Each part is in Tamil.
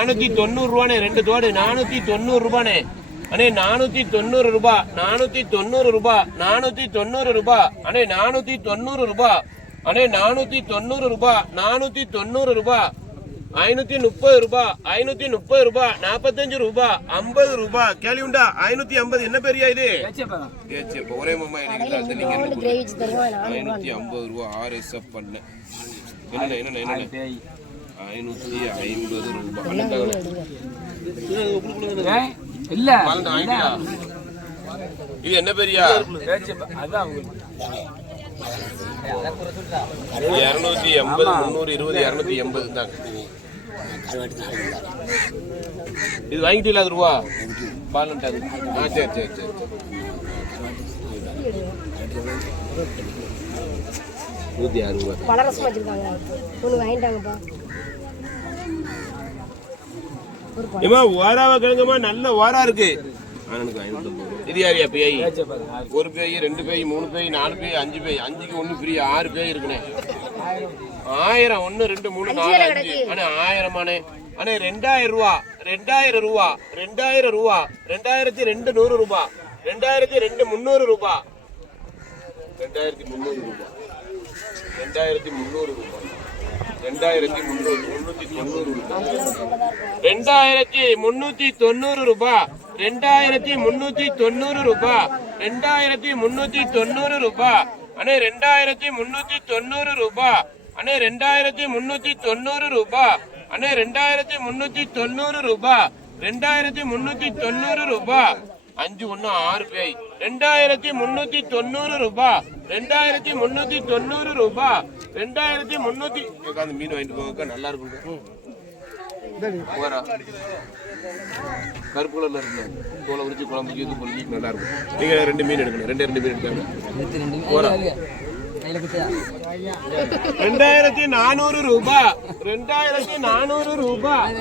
நானூத்தி தொண்ணூறு ரூபாண்ணே ரெண்டு தோடு. நானூத்தி தொண்ணூறு ரூபாண்ணே அண்ணே நானூத்தி தொண்ணூறு ரூபாய் நானூத்தி தொண்ணூறு ரூபாய் நானூத்தி தொண்ணூறு ரூபாய் அண்ணே நானூத்தி தொண்ணூறு ரூபாய் அண்ணே நானூத்தி தொண்ணூறு ரூபாய் நானூத்தி தொண்ணூறு ரூபாய் ஐநூத்தி முப்பது ரூபாய் ஐநூத்தி முப்பது ரூபாய் நாற்பத்தஞ்சு ரூபாய் ஐம்பது ரூபாய் கேள்வி உண்டா? ஐநூத்தி ஐம்பது என்ன பெரியா இது? ஒரே மாமா ஐநூத்தி ஐம்பது ரூபா ஆறு எஸ்எஃப் பண்ண. என்ன என்ன என்ன ஐநூத்தி ஐம்பது ரூபாய். இல்ல? இது என்ன பெரியா? அதான் இருநூத்தி எண்பது முந்நூறு இருபது இருநூத்தி எண்பது தான். இது வாங்கிட்டீங்களா அது ரூபா? பாலண்டாது ஆ சரி சரி சரி நூத்தி ஆறு ரூபா பல ரசம் வச்சிருக்காங்க. ஒன்று வாங்கிட்டாங்கப்பா. ஏமா ஓராவ கிழங்குமா? நல்ல ஓரா இருக்கு. இது யாரியா பேய்? ஒரு பேய் ரெண்டு பேய் மூணு பேய் நாலு பேய் அஞ்சு பேய். அஞ்சுக்கு ஒண்ணு ஃப்ரீ ஆறு பேய் இருக்குண்ணே. ஆயிரம் ஒண்ணு ரெண்டு மூணு நாலு அஞ்சு. அண்ணே ஆயிரமாண்ணே அண்ணே ரெண்டாயிரம் ரூபா. ரெண்டாயிரம் ரூபா. ரெண்டாயிரம் ரூபா. ரெண்டாயிரத்தி ரெண்டு நூறு ரூபா. ரெண்டாயிரத்தி ரெண்டு முந்நூறு ரூபா. ரெண்டாயிரத்தி முந்நூறு ரூபா. ரெண்டாயிரத்தி முந்நூறு ரூபா. ரெண்டாயிரத்தி முன்னூத்தி தொண்ணூறு ரூபாய் ரெண்டாயிரத்தி முன்னூத்தி தொண்ணூறு ரூபாய் ரெண்டாயிரத்தி முன்னூத்தி தொண்ணூறு ரூபாய் ரெண்டாயிரத்தி முன்னூத்தி தொண்ணூறு ரூபாய் அண்ணே ரெண்டாயிரத்தி முன்னூத்தி தொண்ணூறு ரூபாய் அண்ணே ரெண்டாயிரத்தி முன்னூத்தி தொண்ணூறு ரூபாய் அண்ணே ரெண்டாயிரத்தி முன்னூத்தி தொண்ணூறு ரூபாய் ரெண்டாயிரத்தி முன்னூத்தி தொண்ணூறு ரூபாய் அஞ்சு ஒன்று ஆறு பேய். ரெண்டாயிரத்தி முன்னூத்தி தொண்ணூறு ரூபாய் ரெண்டாயிரத்தி முன்னூத்தி தொண்ணூறு ரூபாய் ரெண்டாயிரத்தி முன்னூத்தி உட்காந்து மீன் வாங்கிட்டு போங்க நல்லா இருக்கும் கருப்பு கலர்ல இருக்கு தோலை உரிச்சு குழம்புக்கு இது பண்ணி நல்லா இருக்கும் நீங்க ரெண்டு மீன் எடுக்கணும். ரெண்டு ரெண்டு மீன் எடுக்காங்க ரெண்டாயிரத்தி நானூறு ரூபாய் ரெண்டாயிரத்தி நானூறு ரூபாய்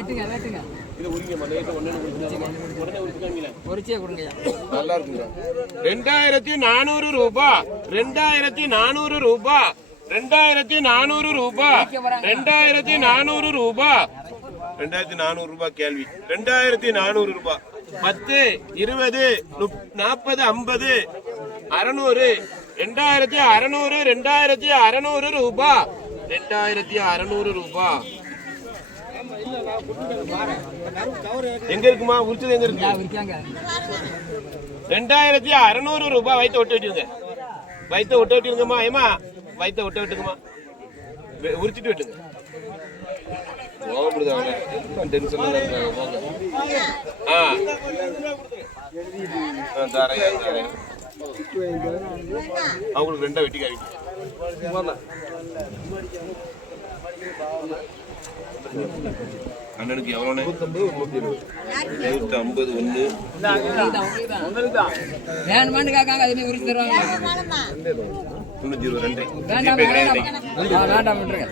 நல்லா இருக்குங்க ரெண்டாயிரத்தி நானூறு ரூபாய் ரெண்டாயிரத்தி நானூறு ரூபாய் ரெண்டாயிரத்தி நானூறு ரூபாய் ரெண்டாயிரத்தி நானூறு ரூபாய் ரெண்டாயிரத்தி நானூறு ரூபாய் கேள்வி. ரெண்டாயிரத்தி நானூறு ரூபாய் பத்து இருபது நாற்பது ஐம்பது அறநூறு. ரெண்டாயிரத்தி அறநூறு ரெண்டாயிரத்தி அறநூறு ரூபாய் ரெண்டாயிரத்தி அறநூறு ரூபாய் எங்க இருக்குமா? உரிச்சது எங்க இருக்கு? ரெண்டாயிரத்தி அறநூறு ரூபாய் வயிற்ற ஒட்ட விட்டுருங்க வயிற்ற ஒட்ட விட்டுருங்கம்மா ஏமா வயிற்ற ஒட்ட விட்டுங்கம்மா வெ- உரிச்சிட்டு விட்டுங்க போங்க. ஆ. ஆ, தரேன் தரேன் அவங்களுக்கு ரெண்டா வெட்டி காமிக்க அண்ணனுக்கு எவ்வளோண்ணே நூற்றி ஐம்பது ஒன்று. வேணுமான்னு கேட்காங்க அதுமே உரிச்சு தருவாங்க. முந்நூற்றி இருபது ரெண்டு. ஜிபே கிடையாது வேண்டாம். விட்டுருங்க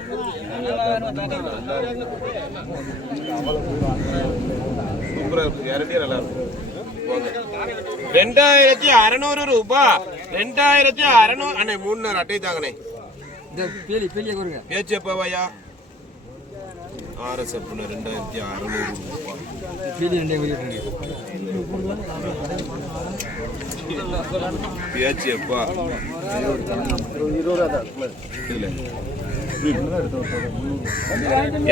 நல்லா இருக்கும். ரெண்டாயிரத்தி அறநூறு ரூபாய் ரெண்டாயிரத்தி அறநூறு அண்ணே மூணு அட்டை தாங்கண்ணே. இந்த பீலி பீலியை கொடுங்க. பேச்சப்பாவாயா ஆர்எஸ்எஃப்னு ரெண்டாயிரத்தி அறநூறு ரூபாய் பேச்சப்பா இதுல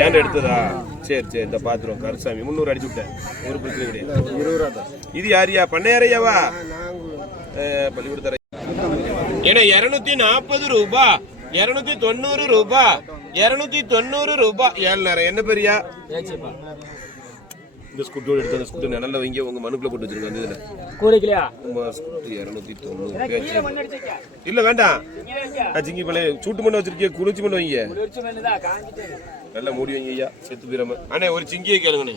ஏன் எடுத்ததா? சரி சரி இந்த பாத்துருவோம். கருசாமி முந்நூறு அடிச்சு விட்டேன். ஒரு பிரச்சனை கிடையாது. இது யாரியா? பண்ணையாரையாவா? பள்ளிக்கூடத்தர. ஏன்னா இருநூத்தி நாற்பது ரூபா. இருநூத்தி தொண்ணூறு ரூபா. இருநூத்தி தொண்ணூறு ரூபா. ஏழு என்ன பெரியா? இந்த ஸ்கூட்டோட எடுத்து அந்த ஸ்கூட்டர் நிழல்ல வைங்க உங்க மனுக்குள்ள போட்டு வச்சிருங்க அந்த இதுல. கூடைக்கலையா உமா ஸ்கூட்டர் இருநூத்தி தொண்ணூறு பேச்சு இல்ல வேண்டாம். அச்சிங்கி பழைய சூட்டு மண்ணு வச்சிருக்கீங்க குளிச்சு மண்ணு வைங்க. நல்லா மூடி வைங்க ஐயா செத்து போயிடாம. அண்ணே ஒரு சிங்கியை கேளுங்கண்ணே.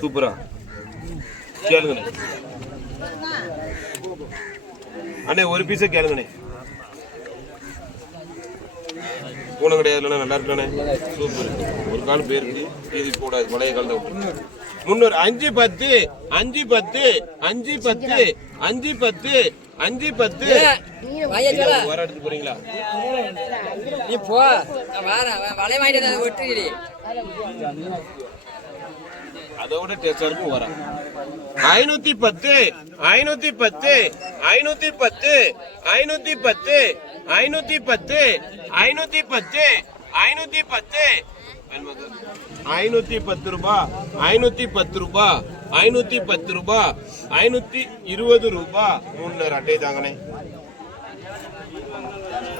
சூப்பரா. கேளுங்கண்ணே. அண்ணே ஒரு பீஸை கேளுங்கண்ணே. பூனை கிடையாதுலண்ணே நல்லா இருக்கானே சூப்பர். ஒரு கால் பேருக்கு இது கூடாது பழைய காலத்தை விட்டு முன்னூறு அஞ்சு பத்து அஞ்சு பத்து அஞ்சு பத்து அஞ்சு பத்து அஞ்சு பத்து. ஓர எடுத்து போறீங்களா? நீ போ. வளைய வாங்கிட்டு ஒட்டுடி அதோட டேஸ்டா இருக்கும் ஓர ஐநூத்தி பத்து ஐநூத்தி பத்து ஐநூத்தி பத்து ஐநூத்தி பத்து ஐநூத்தி பத்து ஐநூத்தி பத்து ஐநூத்தி பத்து ஐநூத்தி பத்து ரூபா ஐநூத்தி பத்து ரூபா ஐநூத்தி பத்து ரூபா ஐநூத்தி இருபது ரூபா மூணு அட்டை தாங்கண்ணே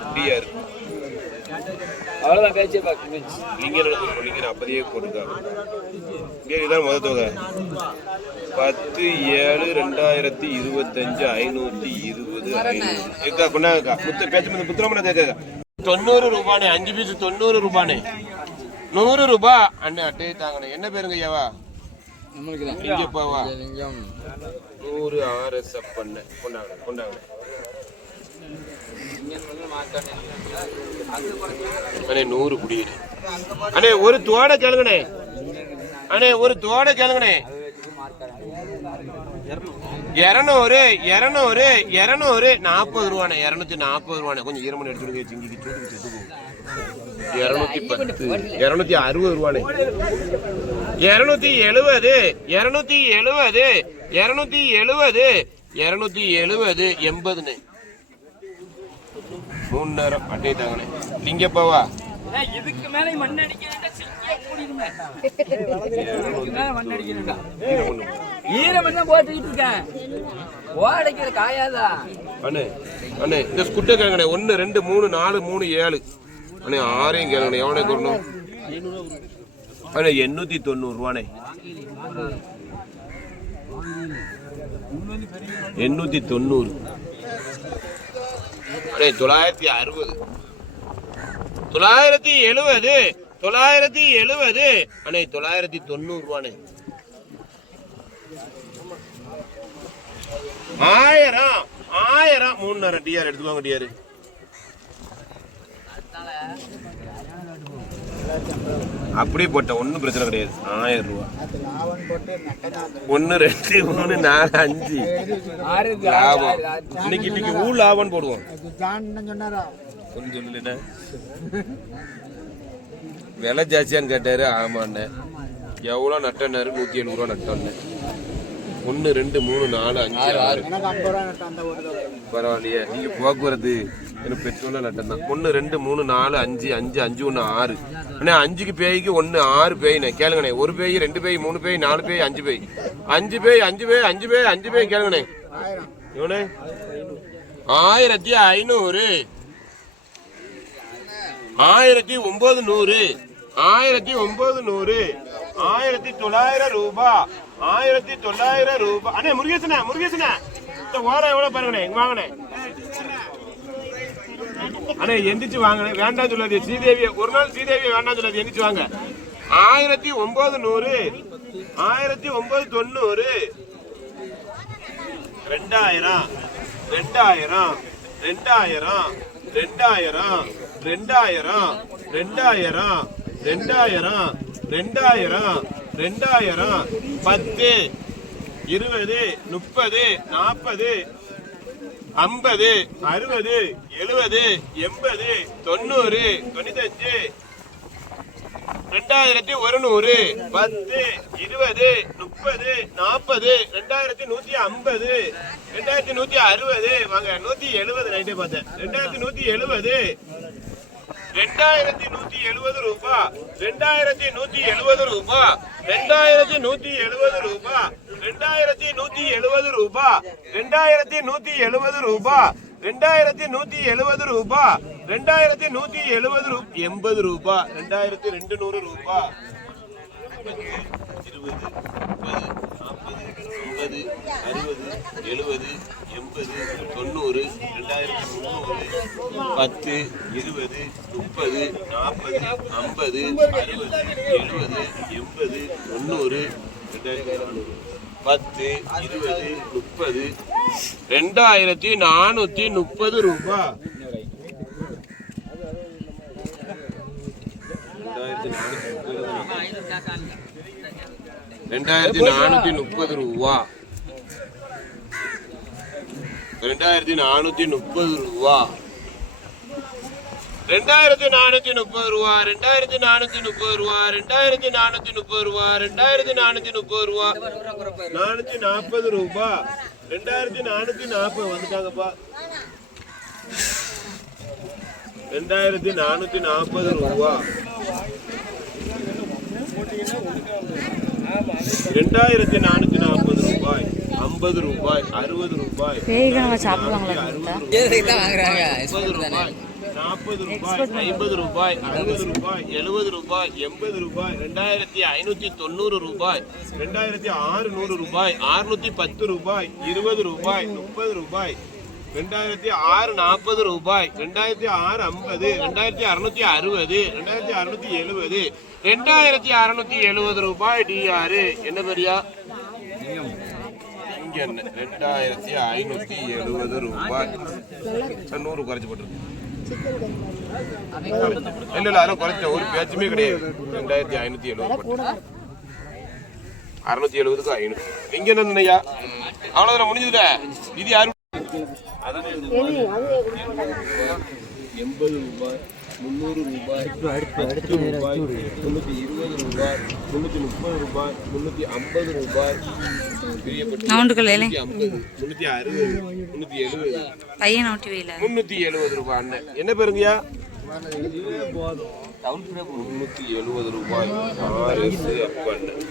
அப்படியா அவ்வளோதான் பேச்சே பார்க்க நீங்கள் நீங்கள் அப்போதையே போட்டுருக்காங்க இதுதான் முதல் தொகை. பத்து ஏழு ரெண்டாயிரத்தி இருபத்தஞ்சு ஐநூற்றி இருபது இருக்கா கொண்டாக்கா புத்த பேச்சு புத்திரமனை கேட்க தொண்ணூறு ரூபானே அஞ்சு பீஸ் தொண்ணூறு ரூபானே. நூறு ரூபா. அண்ணே அட்டையை தாங்கண்ணே. என்ன பேருங்க ஐயாவா? நூறு ஆறு சப்பண்ண கொண்டாங்க கொண்டாங்க. அண்ணே நூறு குடியிரு. அண்ணே ஒரு தோட கிழங்குனே அண்ணே ஒரு தோட கிழங்குனே இரநூறு இரநூறு இரநூறு. நாற்பது ரூபாண்ணே இரநூத்தி நாற்பது ரூபாண்ணே. கொஞ்சம் ஈரமணி எடுத்துடுங்க சிங்கிக்கு இரநூத்தி பத்து இரநூத்தி அறுபது ரூபாண்ணே. இரநூத்தி எழுவது இருநூத்தி எழுவது இருநூத்தி எழுவது இருநூத்தி எழுவது எண்பதுன்னு மூணு நேரம் அட்டை தாங்கண்ணே லிங்கப்பாவா இதுக்கு மேல மண் ஈரம் தான் போட்டுக்கிட்டு இருக்கேன். ஓடைக்கிற காயாதா? அண்ணே அண்ணே இந்த ஸ்குட்டை கேளுங்கண்ணே. ஒன்று ரெண்டு மூணு நாலு மூணு ஏழு. அண்ணே ஆறையும் கேளுங்கண்ணே. எவனே கொடுக்கணும் அண்ணே எண்ணூத்தி தொண்ணூறு ரூபாண்ணே. எண்ணூத்தி தொண்ணூறு. தொள்ளாயிரத்தி அறுபது. தொள்ளாயிரத்தி எழுபது. தொள்ளாயிரத்தி எழுபது. அண்ணே தொள்ளாயிரத்தி தொண்ணூறு ஆயிரம். ஆயிரம். மூணு டிஆர் எடுத்துக்கோங்க டிஆர். அப்படி போட்ட ஒன்றும் பிரச்சனை கிடையாது. ஆயிரம் ரூபா. ஒன்று ரெண்டு மூணு நாலு அஞ்சு. லாபம். இன்னைக்கு இன்னைக்கு ஊ லாபம்னு போடுவோம். ஒன்றும் சொல்லல விலை ஜாஸ்தியான்னு கேட்டாரு. ஆமாண்ணே எவ்வளோ நட்டனாரு நூற்றி எழுபது ரூபா நட்டோன்னே ஒன்று ரெண்டு மூணு நாலு அஞ்சு ஆறு. பரவாயில்லையே. நீங்க போக்குவரத்து எனக்கு பெட்ரோல நட்டம் தான். ஒன்று ரெண்டு மூணு நாலு அஞ்சு அஞ்சு அஞ்சு ஒன்று ஆறு. அண்ணே அஞ்சுக்கு பேய்க்கு ஒன்று ஆறு பேய்ண்ணே கேளுங்கண்ணே. ஒரு பேய் ரெண்டு பேய் மூணு பேய் நாலு பேய் அஞ்சு பேய். அஞ்சு பேய் அஞ்சு பேய் அஞ்சு பேய் அஞ்சு பேய் கேளுங்கண்ணே. இவனே ஆயிரத்தி ஐநூறு. ஆயிரத்தி ஒன்பது நூறு. ஆயிரத்தி ஒன்பது நூறு. ஆயிரத்தி தொள்ளாயிரம் ரூபாய் ஆயிரத்தி தொள்ளாயிரம் ரூபாய் அண்ணே முருகேசனா முருகேசனா. இந்த ஓரம் எவ்வளவு பாருங்கண்ணே. வாங்கண்ணே. அண்ணே எந்திரிச்சு வாங்க. வேண்டாம் சொல்லாது ஸ்ரீதேவியை ஒரு நாள் ஸ்ரீதேவியை வேண்டாம் சொல்லாது எந்திரிச்சு வாங்க. ஆயிரத்தி ஒன்பது நூறு ஆயிரத்தி ஒன்பது தொண்ணூறு ரெண்டாயிரம் ரெண்டாயிரம் ரெண்டாயிரம் ரெண்டாயிரம் ரெண்டாயிரம் ரெண்டாயிரம் ரெண்டாயிரம் ரெண்டாயிரம் ரெண்டாயிரம் பத்து இருபது முப்பது நாற்பது ஐம்பது அறுபது எழுபது எண்பது தொண்ணூறு தொண்ணூத்தஞ்சு ரெண்டாயிரத்தி ஒரு நூறு பத்து இருபது முப்பது நாற்பது ரெண்டாயிரத்தி நூத்தி ஐம்பது ரெண்டாயிரத்தி நூத்தி அறுபது வாங்க நூத்தி எழுபது நைட்டே பார்த்தேன். ரெண்டாயிரத்தி நூத்தி எழுபது ரெண்டாயிரத்தி நூத்தி எழுபது ரூபா. ரெண்டாயிரத்தி நூத்தி எழுபது ரூபா. ரெண்டாயிரத்தி நூத்தி எழுபது ரூபா. ரெண்டாயிரத்தி நூத்தி எழுபது ரூபா. ரெண்டாயிரத்தி நூத்தி எழுபது ரூபா. ரெண்டாயிரத்தி நூத்தி எழுபது ரூபா. ரெண்டாயிரத்தி நூத்தி எழுபது ரூ எண்பது ரூபா. ரெண்டாயிரத்தி ரெண்டு நூறு ரூபா. இருபது முப்பது நாற்பது ஐம்பது அறுபது எழுபது எண்பது தொண்ணூறு ரெண்டாயிரத்தி முந்நூறு பத்து இருபது முப்பது நாற்பது ஐம்பது அறுபது எழுபது எண்பது தொண்ணூறு ரெண்டாயிரத்தி பத்து இருபது முப்பது ரெண்டாயிரத்தி நானூத்தி முப்பது ரூபாய் ரெண்டாயிரத்தி நானூத்தி முப்பது ரெண்டாயிரத்தி நானூத்தி முப்பது ரூபா ரெண்டாயிரத்தி நானூத்தி முப்பது ரூபா ரெண்டாயிரத்தி நானூத்தி முப்பது ரூபா ரெண்டாயிரத்தி நானூத்தி முப்பது ரூபா ரெண்டாயிரத்தி நானூத்தி முப்பது ரூபா ரெண்டாயிரத்தி நானூத்தி முப்பது ரூபா நானூத்தி நாற்பது ரூபா. ரெண்டாயிரத்தி நானூத்தி நாற்பது வந்துட்டாங்கப்பா. ரெண்டாயிரத்தி நானூத்தி நாற்பது ரூபா. ரெண்டாயிரத்தி நானூத்தி நாற்பது ரூபாய் ஐம்பது ரூபாய் அறுபது ரூபாய். முப்பது ரூபாய் நாற்பது ரூபாய் ஐம்பது ரூபாய் அறுபது ரூபாய் எழுபது ரூபாய் எண்பது ரூபாய் ரெண்டாயிரத்தி ஐநூத்தி தொண்ணூறு ரூபாய் ரெண்டாயிரத்தி ஆறுநூறு ரூபாய் ஆறுநூத்தி பத்து ரூபாய் இருபது ரூபாய் முப்பது ரூபாய் ரெண்டாயிரத்தி ஆறு நாற்பது ரூபாய் ரெண்டாயிரத்தி ஆறு ஐம்பது ரெண்டாயிரத்தி அறுநூத்தி அறுபது ரெண்டாயிரத்தி அறுநூத்தி எழுபது ரெண்டாயிரத்தி அறுநூத்தி எழுபது ரூபாய் டிஆர் என்ன பெரியா? இங்க என்ன? ரெண்டாயிரத்தி ஐநூத்தி எழுபது ரூபாய். நூறு குறைச்சு போட்டுருக்கு இல்ல இல்ல அதெல்லாம் குறைச்ச ஒரு பேச்சுமே கிடையாது. ரெண்டாயிரத்தி ஐநூத்தி எழுபது போட்டு. அறுநூத்தி எழுபதுக்கு ஐநூறு. இங்க என்ன ஐயா அவ்வளவுதான் முடிஞ்சதுல இது யாரு? எண்பது ரூபாய். முந்நூறு ரூபாய் பத்து ரூபாய் முந்நூற்றி இருபது ரூபாய் முந்நூற்றி முப்பது ரூபாய் முந்நூற்றி ஐம்பது ரூபாய். முந்நூற்றி அறுபது முந்நூற்றி எழுபது. பையன் நோட்டி ரூபாய் அண்ணன். என்ன பேருங்கய்யா முந்நூற்றி எழுபது ரூபாய். ஆர்எஸ் அப்பா அண்ணன்.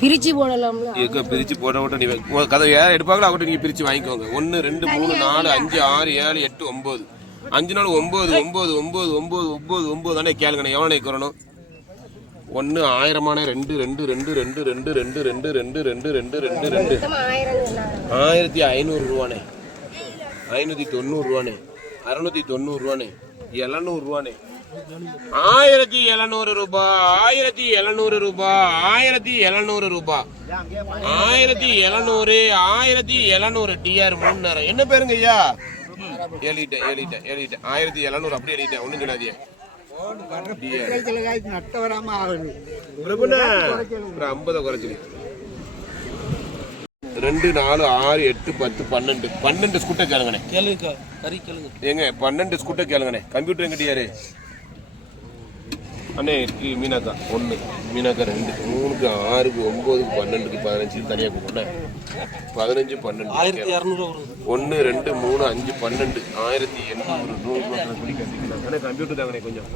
பிரிச்சு போடலாம்ல எங்க பிரிச்சு போட விட்டு நீ கதை யார் எடுப்பாங்களோ அவட்ட நீங்க பிரிச்சு வாங்கிக்கோங்க ஒன்னு ரெண்டு மூணு நாலு அஞ்சு ஆறு ஏழு எட்டு ஒன்பது அஞ்சு நாள் ஒன்பது ஒன்பது ஒன்பது ஒன்பது ஒன்பது ஒன்பது தானே கேளுங்கண்ணே எவ்வளோ வரணும் ஒன்று ஆயிரமான ரெண்டு ரெண்டு ரெண்டு ரெண்டு ரெண்டு ரெண்டு ரெண்டு ரெண்டு ரெண்டு ரெண்டு ரெண்டு ரெண்டு ஆயிரத்தி ஐநூறு ரூபானே ஐநூற்றி தொண்ணூறு ரூபானே அறுநூத்தி தொண்ணூறு ரூபானே எழுநூறு ரூபானே ஆயிரத்தி எழுநூறு ரூபாய் ஆயிரத்தி எழுநூறு ரூபாய் ஆயிரத்தி எழுநூறு ரூபாய் ஆயிரத்தி எழுநூறு ஆயிரத்தி எழுநூறு டிஆர் நேரம் என்ன பேருங்க ஐயா? எழுதிட்டேன் எழுதிட்டேன் எழுதிட்டேன். ஆயிரத்தி எழுநூறு அப்படி எழுதிட்டேன். ஒன்றும் பிரபுண்ணா ஒரு ஐம்பதை குறைச்சிரு. ரெண்டு நாலு ஆறு எட்டு பத்து பன்னெண்டு. பன்னெண்டு கேளுங்கண்ணே. கேளுங்க கறி கேளுங்க. ஏங்க பன்னெண்டு ஸ்கூட்டர் கேளுங்கண்ணே. கம்ப்யூட்டர் எங்கிட்டியாரு அண்ணே இ- மீனாக்கா. ஒன்று மீனாக்கா ரெண்டு. மூணுக்கு ஆறுக்கு ஒம்போதுக்கு பன்னெண்டுக்கு பதினஞ்சு. தனியாக கொடுக்கணும் பதினஞ்சு பன்னெண்டு. ஆயிரத்தி இரநூறுவா வரும் ஒன்று ரெண்டு மூணு அஞ்சு பன்னெண்டு. ஆயிரத்தி எண்ணூறு. நூறு அண்ணே கம்ப்யூட்டர் தாங்கண்ணே கொஞ்சம்.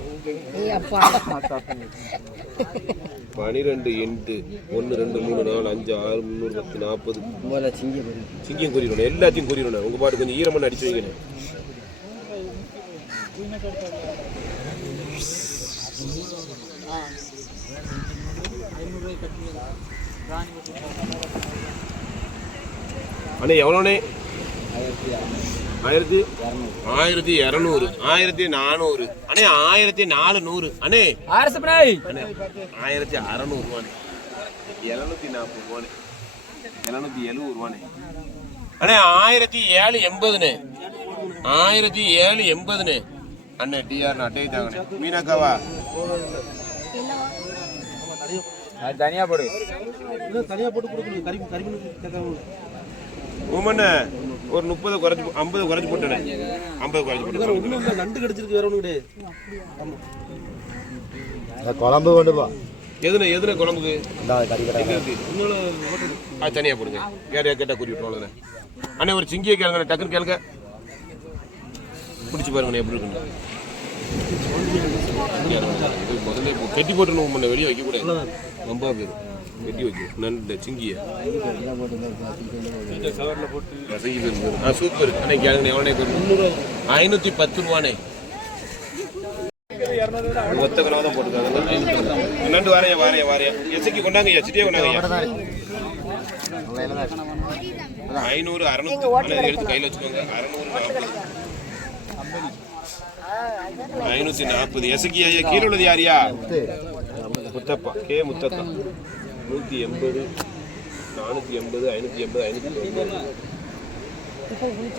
பனிரெண்டு எட்டு ஒன்று ரெண்டு மூணு நாலு அஞ்சு ஆறு முந்நூறு பத்து நாற்பது. சிங்கியம் கூறிடணும் எல்லாத்தையும் கூறிடணும் உங்க பாட்டு கொஞ்சம் ஈரமண்ண அடிச்சு வைக்கணும் அண்ணே எவ்வளோண்ணே? ஆயிரத்தி ஆயிரத்தி இரநூறு. ஆயிரத்தி நானூறு. அண்ணே ஆயிரத்தி நாலு நூறு அண்ணே அண்ணே ஆயிரத்தி அறநூறு ரூபானே எழுநூத்தி நாற்பது ரூபானே எழுநூத்தி எழுபது ரூபானே அண்ணே ஆயிரத்தி ஏழு எண்பதுண்ணே. ஆயிரத்தி ஏழு எண்பதுண்ணே. அண்ணே டிஆர் அட்டை தாங்கண்ணே. மீனாக்காவா? அது தனியாக போடு. தனியாக போட்டு கொடுக்கணும். கறி கறி உமன் ஒரு முப்பது குறைச்சி ஐம்பது குறைச்சி போட்டேன் ஐம்பது குறைச்சி போட்டு ஒன்றும் நண்டு கிடச்சிருக்கு வேற ஒன்று கிடையாது குழம்பு கொண்டு போ. எதுன எதுன குழம்புக்கு? அது தனியாக போடுங்க. யாரையா கேட்டால் குறிப்பிட்டு அண்ணே ஒரு சிங்கியை கேளுங்க டக்குன்னு கேளுங்க. பிடிச்சி பாருங்க எப்படி இருக்குன்னு. கட்டி போட்டுருணும் உமனை வெளியே வைக்கக்கூடாது. ரொம்ப பேர் வைக்கும் நண்டு சிங்கிய. ஆ சூப்பர். அண்ணே கேளுங்க எவ்வளோ முந்நூறு ஐநூற்றி பத்து ரூபானே ஒத்த கிலோ தான் போட்டுருக்காங்க நண்டு வாரையா வாரையா வாரையா? எசைக்கு கொண்டாங்க எச்சிட்டே கொண்டாங்க ஐநூறு அறுநூத்தி. எடுத்து கையில் வச்சுக்கோங்க. அறுநூறு நாற்பது ஐநூத்தி நாற்பது எசக்கி ஐயா கீழே உள்ளது யாரியா முத்தப்பா. கே. முத்தப்பா. நூற்றி எண்பது நானூற்றி எண்பது ஐநூற்றி எண்பது ஐநூற்றி தொண்ணூறு.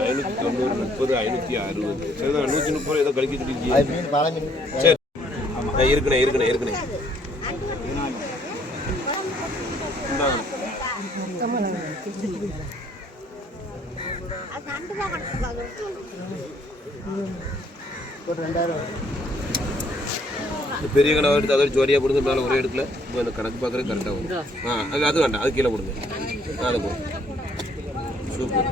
ஐநூற்றி தொண்ணூறு முப்பது ஐநூற்றி அறுபது. சரிதான் நூற்றி முப்பது ஏதோ கழிக்க சொல்லியிருக்கீங்க சரி. நான் இருக்குண்ணே இருக்குண்ணே இருக்குண்ணே. ரெண்டாயிரம். பெரிய கனவு எடுத்து அதை ஜோடியாக போடுங்க மேலே ஒரே இடத்துல. இந்த கணக்கு பார்க்குறது கரெக்டாக வரும். ஆ அது அது வேண்டாம் அது கீழே போடுங்க. அதை போடுங்க. சூப்பர்.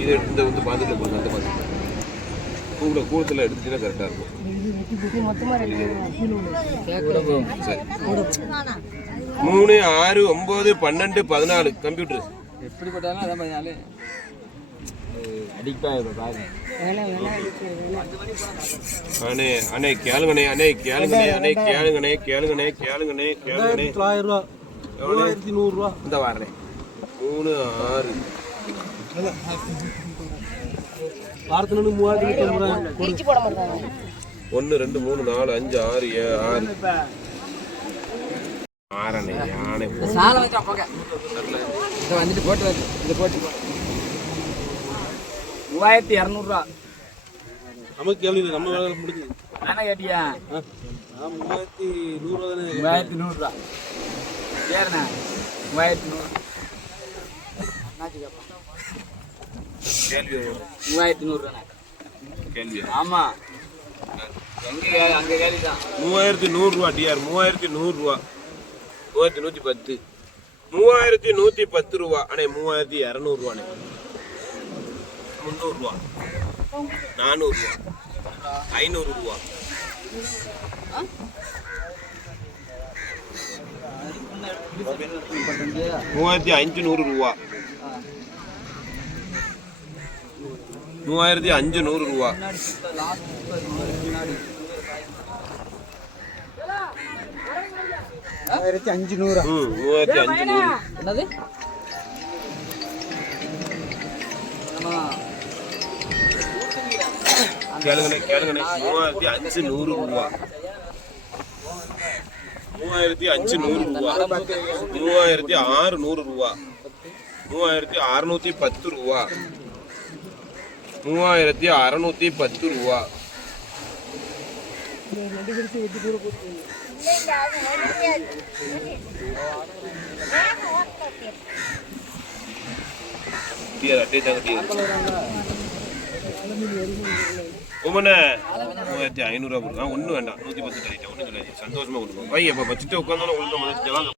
இது எடுத்து இந்த வந்து பார்த்துட்டு போடுங்க அந்த மாதிரி. கூட கூடத்தில் எடுத்துட்டீங்கன்னா கரெக்டாக இருக்கும். சரி மூணு ஆறு ஒம்பது பன்னெண்டு பதினாலு கம்ப்யூட்டர் எப்படி போட்டாலும் அதான் பதினாலு அண்ணே அண்ணே கேளுங்கண்ணே அண்ணே கேளுங்கண்ணே அண்ணே கேளுங்கண்ணே கேளுங்கண்ணே கேளுங்கண்ணே கேளுங்கண்ணே. தொள்ளாயிரம் ரூபா. மூவாயிரத்தி நூறுரூவா. இந்த வாரேன் மூணு ஆறு. வாரத்துல மூவாயிரத்தி ரூபாய் ஒன்று ரெண்டு மூணு நாலு அஞ்சு ஆறு ஏழு ஆறு. ஆறண்ணே யானை சாலை வச்சா போக இதை வந்துட்டு போட்டு வந்து இந்த போட்டு மூவாயிரத்தி இரநூறுவா. நமக்கு கேள்வி நம்ம வேலை முடிஞ்சது. தானே கேட்டியா? மூவாயிரத்தி நூறுரூவா தானே மூவாயிரத்தி நூறுரூவா சரிண்ணா மூவாயிரத்தி நூறு. கேள்வி. மூவாயிரத்தி நூறுரூவாண்ணா. கேள்வி. ஆமாம் எங்கே அங்கே கேள்வி தான் மூவாயிரத்தி நூறுரூவா டிஆர். மூவாயிரத்தி நூறுரூவா. மூவாயிரத்தி நூற்றி பத்து. மூவாயிரத்தி நூற்றி பத்து ரூபா. அண்ணே மூவாயிரத்தி இரநூறுவாண்ணே. முந்நூறுரூவா. நானூறுரூவா. ஐநூறு ரூபா மூவாயிரத்தி அஞ்சு நூறு ரூபா மூவாயிரத்தி அஞ்சு நூறு ரூபா ஆயிரத்தி அஞ்சு நூறு மூவாயிரத்தி அஞ்சு நூறு என்னது கேளுங்கண்ணே கேளுங்கண்ணே. மூவாயிரத்தி அஞ்சு நூறு ரூபா. மூவாயிரத்தி அஞ்சு நூறு ரூபா. மூவாயிரத்தி ஆறு நூறு ரூபா. மூவாயிரத்தி அறுநூத்தி பத்து ரூபா. மூவாயிரத்தி அறுநூத்தி பத்து ரூபா. டீயர் அட்டே உமனே மூவாயிரத்தி ஐநூறுரூவா கொடுக்கலாம் ஒன்றும் வேண்டாம். நூற்றி பத்து தள்ளிட்டேன் ஒன்றும் கிடையாது சந்தோஷமாக கொடுங்க. வை அப்போ வச்சுட்டு உட்காந்தாலும் உங்களுக்கு